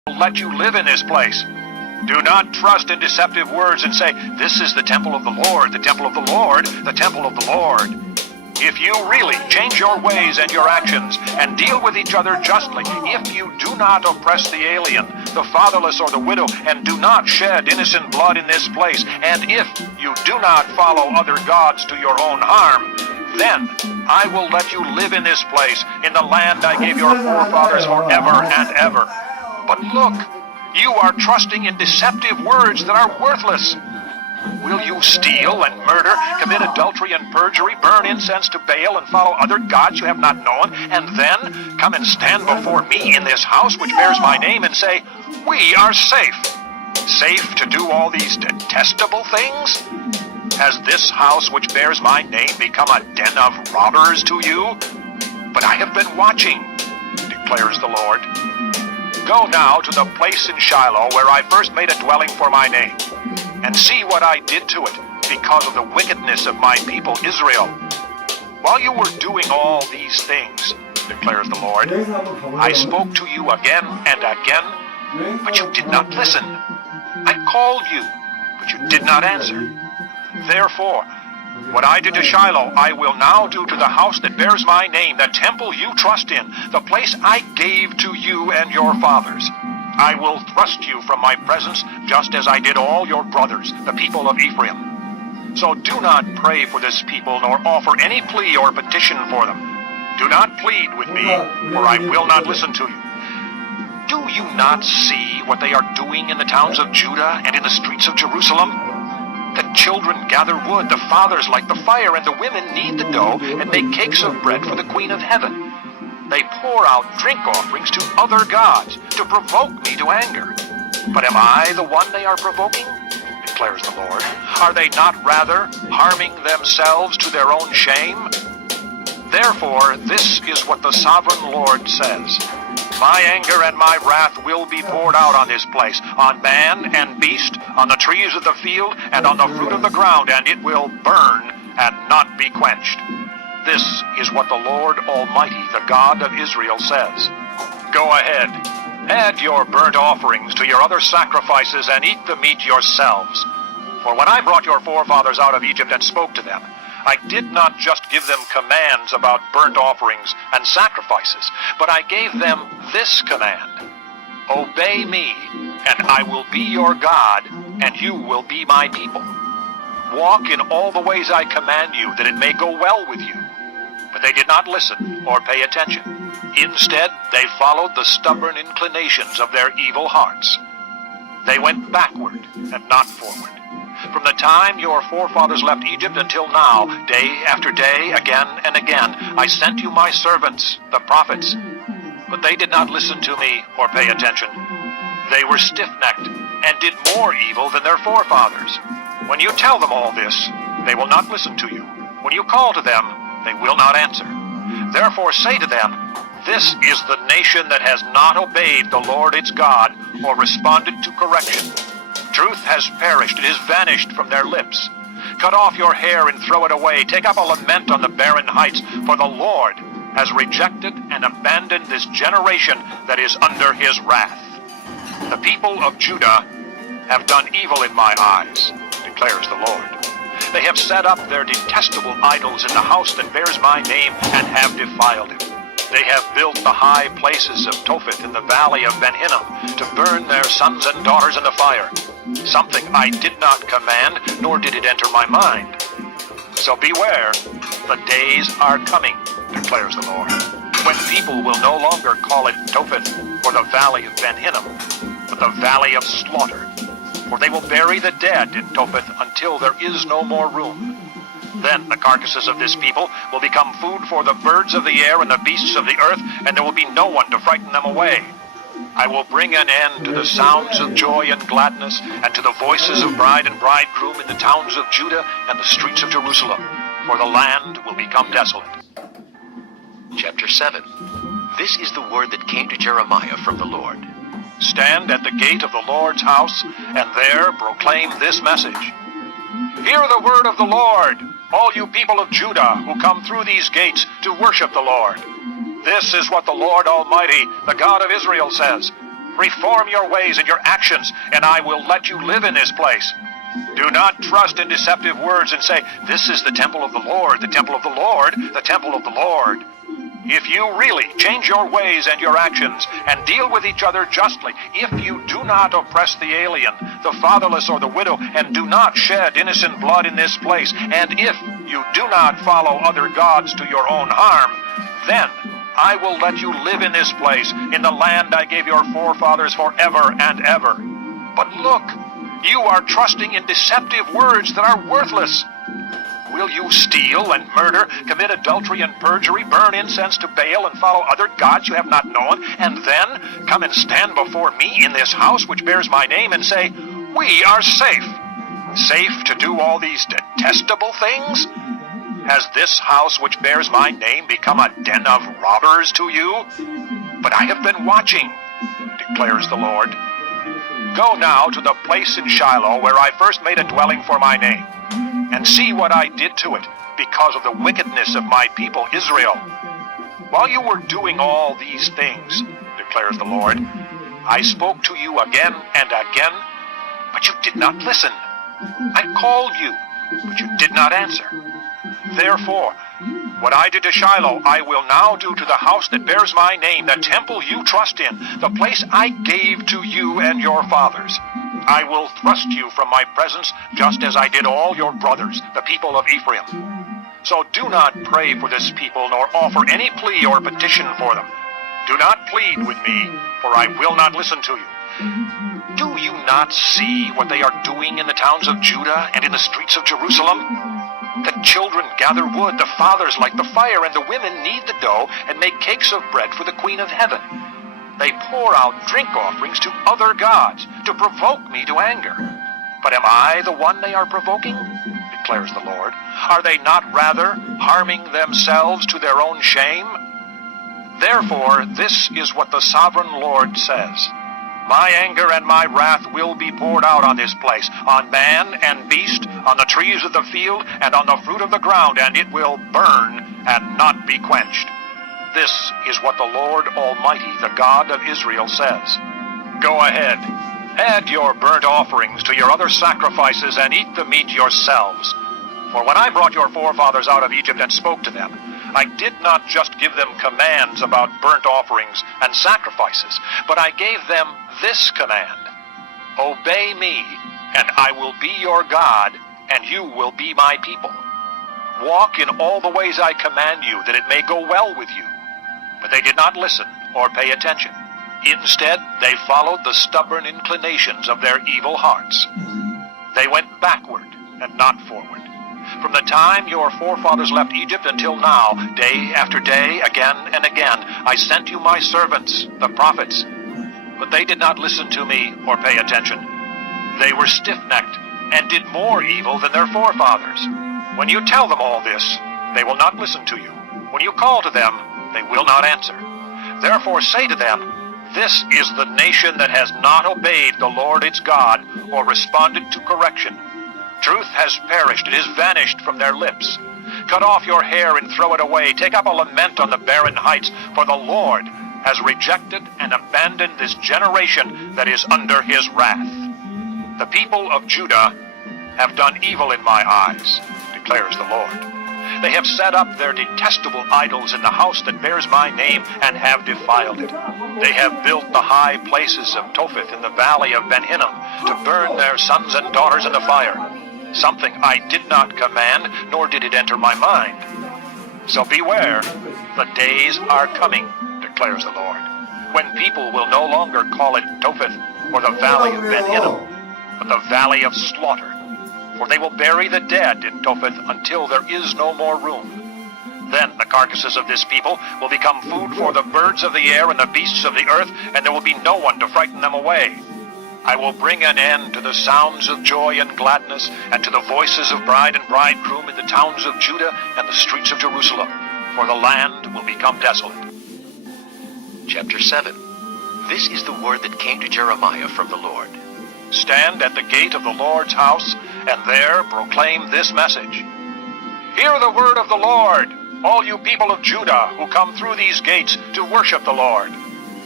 let you live in this place. Do not trust in deceptive words and say, "This is the temple of the Lord, the temple of the Lord, the temple of the Lord." If you really change your ways and your actions and deal with each other justly, if you do not oppress the alien, the fatherless, or the widow, and do not shed innocent blood in this place, and if you do not follow other gods to your own harm, then I will let you live in this place, in the land I gave your forefathers forever and ever. But look, you are trusting in deceptive words that are worthless. Will you steal and murder, commit adultery and perjury, burn incense to Baal, and follow other gods you have not known, and then come and stand before me in this house which bears my name and say, "We are safe"? Safe to do all these detestable things? Has this house which bears my name become a den of robbers to you? But I have been watching, declares the Lord. Go now to the place in Shiloh where I first made a dwelling for my name, and see what I did to it because of the wickedness of my people Israel. While you were doing all these things, declares the Lord, I spoke to you again and again, but you did not listen. I called you, but you did not answer. Therefore, what I did to Shiloh, I will now do to the house that bears my name, the temple you trust in, the place I gave to you and your fathers. I will thrust you from my presence, just as I did all your brothers, the people of Ephraim. So do not pray for this people, nor offer any plea or petition for them. Do not plead with me, for I will not listen to you. Do you not see what they are doing in the towns of Judah and in the streets of Jerusalem? The children gather wood, the fathers light the fire, and the women knead the dough and make cakes of bread for the Queen of Heaven. They pour out drink offerings to other gods to provoke me to anger. But am I the one they are provoking? Declares the Lord. Are they not rather harming themselves to their own shame? Therefore, this is what the sovereign Lord says. My anger and my wrath will be poured out on this place, on man and beast, on the trees of the field, and on the fruit of the ground, and it will burn and not be quenched. This is what the Lord Almighty, the God of Israel, says. Go ahead, add your burnt offerings to your other sacrifices, and eat the meat yourselves. For when I brought your forefathers out of Egypt and spoke to them, I did not just give them commands about burnt offerings and sacrifices, but I gave them this command: obey me, and I will be your God, and you will be my people. Walk in all the ways I command you, that it may go well with you. But they did not listen or pay attention. Instead, they followed the stubborn inclinations of their evil hearts. They went backward and not forward. From the time your forefathers left Egypt until now, day after day, again and again, I sent you my servants, the prophets. But they did not listen to me or pay attention. They were stiff-necked and did more evil than their forefathers. When you tell them all this, they will not listen to you. When you call to them, they will not answer. Therefore say to them, this is the nation that has not obeyed the Lord its God or responded to correction. Truth has perished, it is vanished from their lips. Cut off your hair and throw it away. Take up a lament on the barren heights, for the Lord has rejected and abandoned this generation that is under his wrath. The people of Judah have done evil in my eyes, declares the Lord. They have set up their detestable idols in the house that bears my name and have defiled it. They have built the high places of Topheth in the valley of Ben Hinnom to burn their sons and daughters in the fire, something I did not command, nor did it enter my mind. So beware, the days are coming, declares the Lord, when people will no longer call it Topheth or the valley of Ben Hinnom, but the valley of slaughter. For they will bury the dead in Topheth until there is no more room. Then the carcasses of this people will become food for the birds of the air and the beasts of the earth, and there will be no one to frighten them away. I will bring an end to the sounds of joy and gladness, and to the voices of bride and bridegroom in the towns of Judah and the streets of Jerusalem, for the land will become desolate. Chapter 7. This is the word that came to Jeremiah from the Lord. Stand at the gate of the Lord's house, and there proclaim this message. Hear the word of the Lord, all you people of Judah who come through these gates to worship the Lord. This is what the Lord Almighty, the God of Israel, says. Reform your ways and your actions, and I will let you live in this place. Do not trust in deceptive words and say, this is the temple of the Lord, the temple of the Lord, the temple of the Lord. If you really change your ways and your actions and deal with each other justly, if you do not oppress the alien, the fatherless, or the widow, and do not shed innocent blood in this place, and if you do not follow other gods to your own harm, then I will let you live in this place, in the land I gave your forefathers forever and ever. But look, you are trusting in deceptive words that are worthless. Will you steal and murder, commit adultery and perjury, burn incense to Baal, and follow other gods you have not known, and then come and stand before me in this house which bears my name and say, we are safe? Safe to do all these detestable things? Has this house which bears my name become a den of robbers to you? But I have been watching, declares the Lord. Go now to the place in Shiloh where I first made a dwelling for my name, and see what I did to it because of the wickedness of my people Israel. While you were doing all these things, declares the Lord, I spoke to you again and again, but you did not listen. I called you, but you did not answer. Therefore, what I did to Shiloh, I will now do to the house that bears my name, the temple you trust in, the place I gave to you and your fathers. I will thrust you from my presence, just as I did all your brothers, the people of Ephraim. So do not pray for this people, nor offer any plea or petition for them. Do not plead with me, for I will not listen to you. Do you not see what they are doing in the towns of Judah and in the streets of Jerusalem? The children gather wood, the fathers light the fire, and the women knead the dough and make cakes of bread for the Queen of Heaven. They pour out drink offerings to other gods to provoke me to anger. But am I the one they are provoking? Declares the Lord. Are they not rather harming themselves to their own shame? Therefore, this is what the sovereign Lord says. My anger and my wrath will be poured out on this place, on man and beast, on the trees of the field, and on the fruit of the ground, and it will burn and not be quenched. This is what the Lord Almighty, the God of Israel, says. Go ahead, add your burnt offerings to your other sacrifices, and eat the meat yourselves. For when I brought your forefathers out of Egypt and spoke to them, I did not just give them commands about burnt offerings and sacrifices, but I gave them this command: obey me, and I will be your God, and you will be my people. Walk in all the ways I command you, that it may go well with you. But they did not listen or pay attention. Instead, they followed the stubborn inclinations of their evil hearts. They went backward and not forward. From the time your forefathers left Egypt until now, day after day, again and again, I sent you my servants, the prophets. But they did not listen to me or pay attention. They were stiff-necked and did more evil than their forefathers. When you tell them all this, they will not listen to you. When you call to them, they will not answer. Therefore say to them, this is the nation that has not obeyed the Lord its God or responded to correction. Truth has perished, it is vanished from their lips. Cut off your hair and throw it away. Take up a lament on the barren heights, for the Lord has rejected and abandoned this generation that is under his wrath. The people of Judah have done evil in my eyes, declares the Lord. They have set up their detestable idols in the house that bears my name and have defiled it. They have built the high places of Topheth in the valley of Ben Hinnom to burn their sons and daughters in the fire. Something I did not command, nor did it enter my mind. So beware, the days are coming, declares the Lord, when people will no longer call it Topheth or the valley of Ben Hinnom, but the valley of slaughter. For they will bury the dead in Topheth until there is no more room. Then the carcasses of this people will become food for the birds of the air and the beasts of the earth, and there will be no one to frighten them away. I will bring an end to the sounds of joy and gladness, and to the voices of bride and bridegroom in the towns of Judah and the streets of Jerusalem, for the land will become desolate. Chapter 7. This is the word that came to Jeremiah from the Lord. Stand at the gate of the Lord's house, and there proclaim this message. Hear the word of the Lord, all you people of Judah who come through these gates to worship the Lord.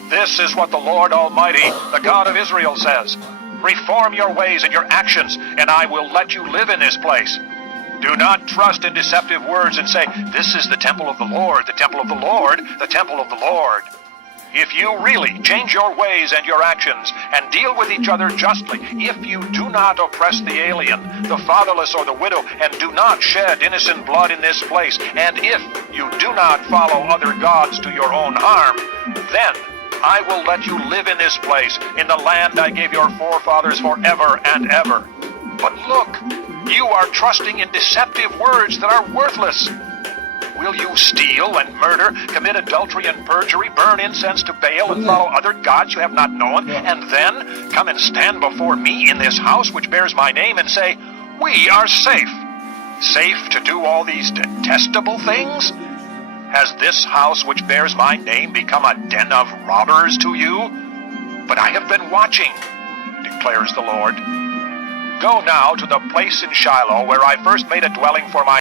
This is what the Lord Almighty, the God of Israel, says. Reform your ways and your actions, and I will let you live in this place. Do not trust in deceptive words and say, this is the temple of the Lord, the temple of the Lord, the temple of the Lord. If you really change your ways and your actions and deal with each other justly, if you do not oppress the alien, the fatherless, or the widow, and do not shed innocent blood in this place, and if you do not follow other gods to your own harm, then I will let you live in this place, in the land I gave your forefathers forever and ever. But look, you are trusting in deceptive words that are worthless. Will you steal and murder, commit adultery and perjury, burn incense to Baal, and follow other gods you have not known, and then come and stand before me in this house which bears my name and say, we are safe? Safe to do all these detestable things? Has this house which bears my name become a den of robbers to you? But I have been watching, declares the Lord. Go now to the place in Shiloh where I first made a dwelling for my